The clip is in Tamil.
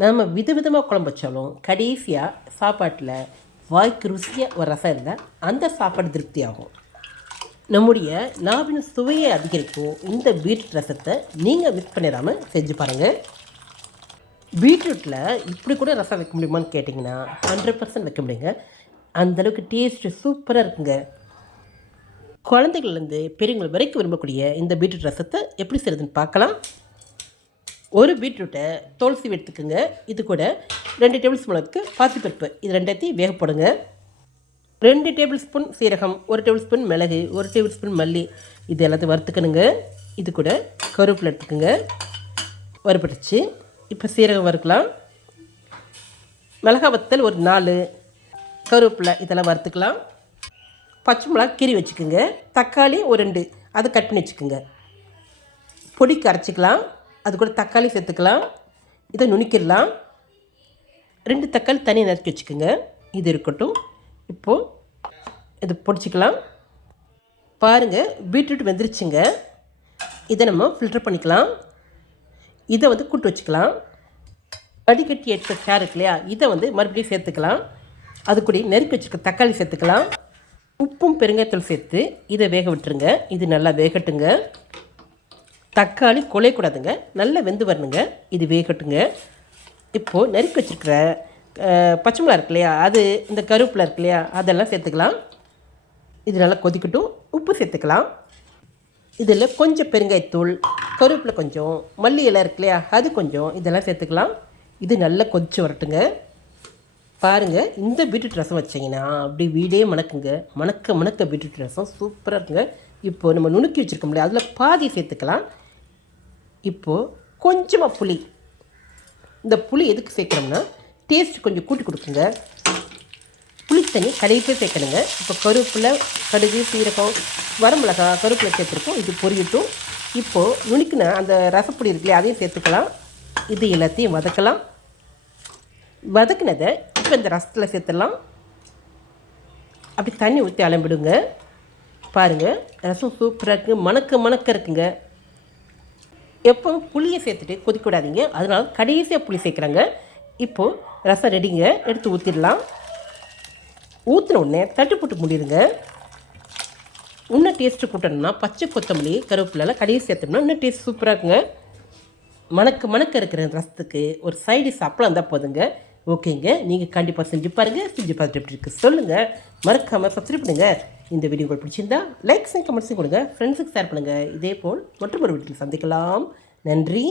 நம்ம விதவிதமாக குழம்பு வச்சாலும் கடைசியாக சாப்பாட்டில் வாய்க்கு ருசியாக ஒரு ரசம் இருந்தால் அந்த சாப்பாடு திருப்தியாகும். நம்முடைய நாவின் சுவையை அதிகரிக்கும் இந்த பீட்ரூட் ரசத்தை நீங்கள் மிஸ் பண்ணிடாமல் செஞ்சு பாருங்கள் பீட்ரூட்டில் இப்படி கூட ரசம் வைக்க முடியுமான்னு கேட்டிங்கன்னா ஹண்ட்ரட் பர்சன்ட் வைக்க முடியுங்க. அந்தளவுக்கு டேஸ்ட்டு சூப்பராக இருக்குங்க. குழந்தைகள்லேருந்து பெரியவங்க வரைக்கும் விரும்பக்கூடிய இந்த பீட்ரூட் ரசத்தை எப்படி செய்கிறதுன்னு பார்க்கலாம். ஒரு பீட்ரூட்டை தோல் சீவி எடுத்துக்கோங்க. இது கூட ரெண்டு டேபிள் ஸ்பூனுக்கு பாசிப்பருப்பு. இது ரெண்டாத்தையும் வேக போடுங்க. ரெண்டு டேபிள் ஸ்பூன் சீரகம் ஒரு டேபிள் ஸ்பூன் மிளகு ஒரு டேபிள் ஸ்பூன் மல்லி. இது எல்லாத்தையும் வறுத்துக்கணுங்க. இது கூட கருவேப்பிலை எடுத்துக்கோங்க. வறுபட்டுச்சு இப்போ சீரகம் வறுக்கலாம். மிளகா வத்தல் ஒரு நாலு. கருவேப்பிலை இதெல்லாம் வறுத்துக்கலாம். பச்சை மிளகா கீறி வச்சுக்கோங்க. தக்காளி ஒரு ரெண்டு. அதை கட் பண்ணி வச்சுக்கோங்க. பொடிக்கு அரைச்சிக்கலாம். அது கூட தக்காளி சேர்த்துக்கலாம். இதை நுணுக்கிடலாம். ரெண்டு தக்காளி தனியாக நறுக்கி வச்சுக்கோங்க. இது இருக்கட்டும். இப்போது இது பொடிச்சிக்கலாம். பாருங்கள் பீட்ரூட் வெந்துருச்சுங்க. இதை நம்ம ஃபில்டர் பண்ணிக்கலாம். இதை வந்து கூட்டு வச்சுக்கலாம். வடிகட்டி எடுத்த கேரட் இல்லையா? இதை வந்து மறுபடியும் சேர்த்துக்கலாம். அது கூட நெருக்கி வச்சுருக்க தக்காளி சேர்த்துக்கலாம். உப்பும் பெருங்காயத்தூள் சேர்த்து இதை வேக விட்டுருங்க. இது நல்லா வேகட்டுங்க. தக்காளி குலையக்கூடாதுங்க. நல்லா வெந்து வரணுங்க. இது வேகட்டுங்க. இப்போது நறுக்கி வச்சுருக்கிற பச்சை மிளகா இருக்கு இல்லையா? அது இந்த கருவேப்பிலை இருக்கு இல்லையா? அதெல்லாம் சேர்த்துக்கலாம். இது நல்லா கொதிக்கட்டும். உப்பு சேர்த்துக்கலாம். இதில் கொஞ்சம் பெருங்காயத்தூள் கருவேப்பிலை கொஞ்சம் மல்லி இலை இருக்கு இல்லையா? அது கொஞ்சம் இதெல்லாம் சேர்த்துக்கலாம். இது நல்லா கொதிச்சு வரட்டுங்க. பாருங்கள் இந்த பீட்ரூட் ரசம் வச்சிங்கன்னா அப்படி வீடே மணக்குங்க. மணக்க மணக்க பீட்ரூட் ரசம் சூப்பராக இருக்குங்க. இப்போது நம்ம நுணுக்கி வச்சுருக்கோம் இல்லையா? அதில் பாதி சேர்த்துக்கலாம். இப்போது கொஞ்சமாக புளி. இந்த புளி எதுக்கு சேர்க்குறோம்னா டேஸ்ட் கொஞ்சம் கூட்டி கொடுக்குங்க. புளி தண்ணி கடையிலே சேர்க்கணுங்க. இப்போ கருவேப்பிலை கடுகு சீரகம் வரமிளகா கருவேப்பிலை சேர்த்துருக்கோம். இது பொரியட்டும். இப்போது நுணுக்கின அந்த ரசப்பொடி இருக்குல்லையே அதையும் சேர்த்துக்கலாம். இது எல்லாத்தையும் வதக்கலாம். வதக்கினதை இப்போ இந்த ரசத்தில் சேர்த்துடலாம். அப்படி தண்ணி ஊற்றி அலம்பிடுங்க. பாருங்கள் ரசம் சூப்பராக இருக்குது மணக்க மணக்க இருக்குங்க. எப்போவும் புளியை சேர்த்துட்டு கொதிக்க விடாதீங்க அதனால் கடைசியாக புளி சேர்க்குறாங்க. இப்போது ரசம் ரெடிங்க. எடுத்து ஊற்றிடலாம் ஊற்றின உடனே தட்டு போட்டு முடிடுங்க. இன்னும் டேஸ்ட்டு கூட்டணும்னா பச்சை கொத்தமல்லி கருவேப்பிலாம் கடைசி சேர்த்தோம்னா இன்னும் டேஸ்ட் சூப்பராக இருக்குங்க. மணக்க மணக்க இருக்கிற ரசத்துக்கு ஒரு சைடு அப்பளம் இருந்தால் போதுங்க. ஓகேங்க. நீங்கள் கண்டிப்பாக செஞ்சு பாருங்கள் செஞ்சு பார்த்துட்டு எப்படி இருக்குது சொல்லுங்கள் மறக்காமல் சப்ஸ்கிரைப் பண்ணுங்கள் இந்த வீடியோ உங்களுக்கு பிடிச்சிருந்தா லைக்ஸ் அண்ட் கமெண்ட்ஸும் கொடுங்க. ஃப்ரெண்ட்ஸுக்கு ஷேர் பண்ணுங்கள் இதே போல் மற்றும் ஒரு வீட்டில் சந்திக்கலாம். நன்றி.